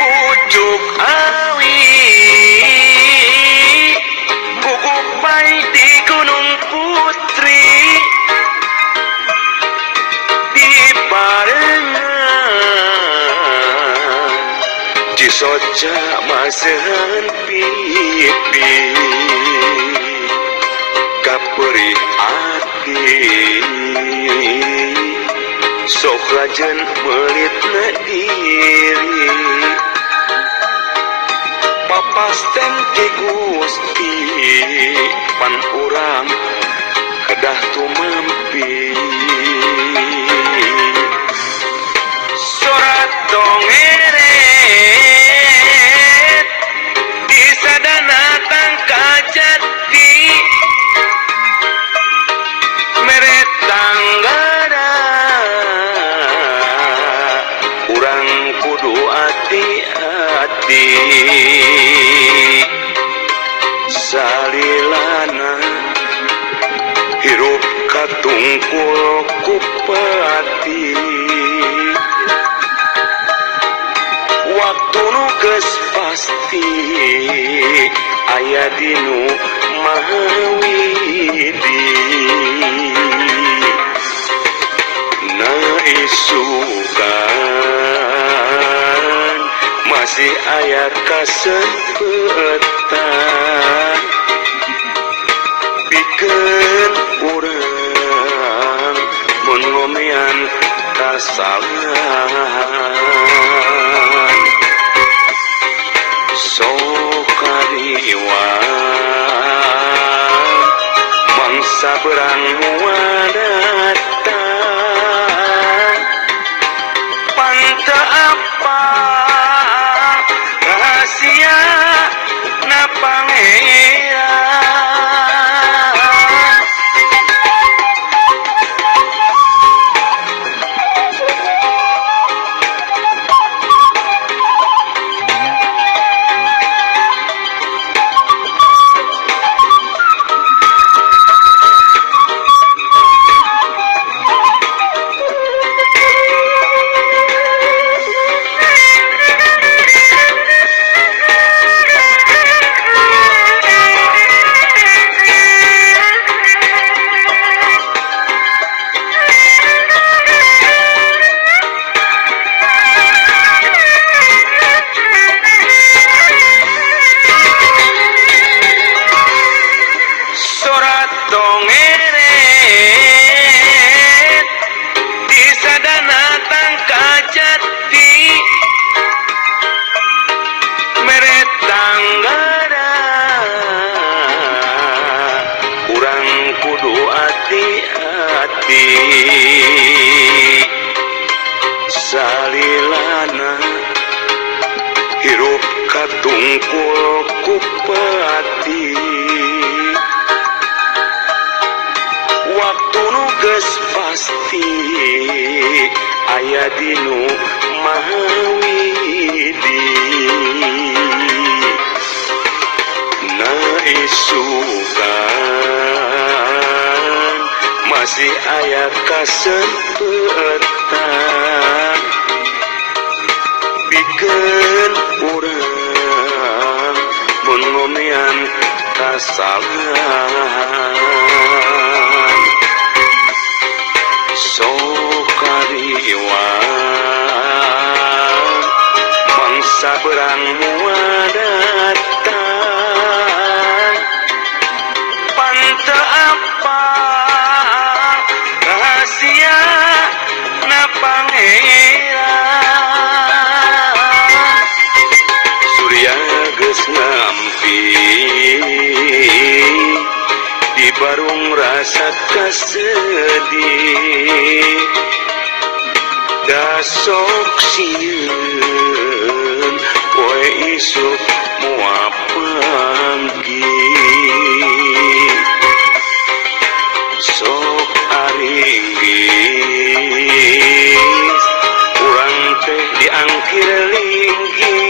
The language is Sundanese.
Pucuk awi guguk bae di Gunung Putri di barengan Cisoca masehan pipi kaperi ati sok lajen melitna diri papasten ke Gusti pan urang kedah tumampi surat dongeret di sadana tangka jati meret tanggara urang kudu hati-hati salilana hirup katungkul kupati waktu nu geus pasti aya dinu mahawidi na isukan masih aya kasempetan pikeun urang mun ngomean kasalahan sok kariwang mangsa berang wadatang panta apa rahasia na pangeran surat dongeret di sadana tangka jati meret tanggara urang kudu hati-hati salilana hirup katungkul kupati waktu nu geus pasti aya dinu mahawidi na isukan masih aya kasempetan pikeun urang mun ngomean kasalahan sok kariwang mangsa berang wadatang panta apa rahasia na pangeran surya geus ngampi di rasa sedih gasok sieun poe isuk moal panggi sok aringgis urang teh diangkir linggis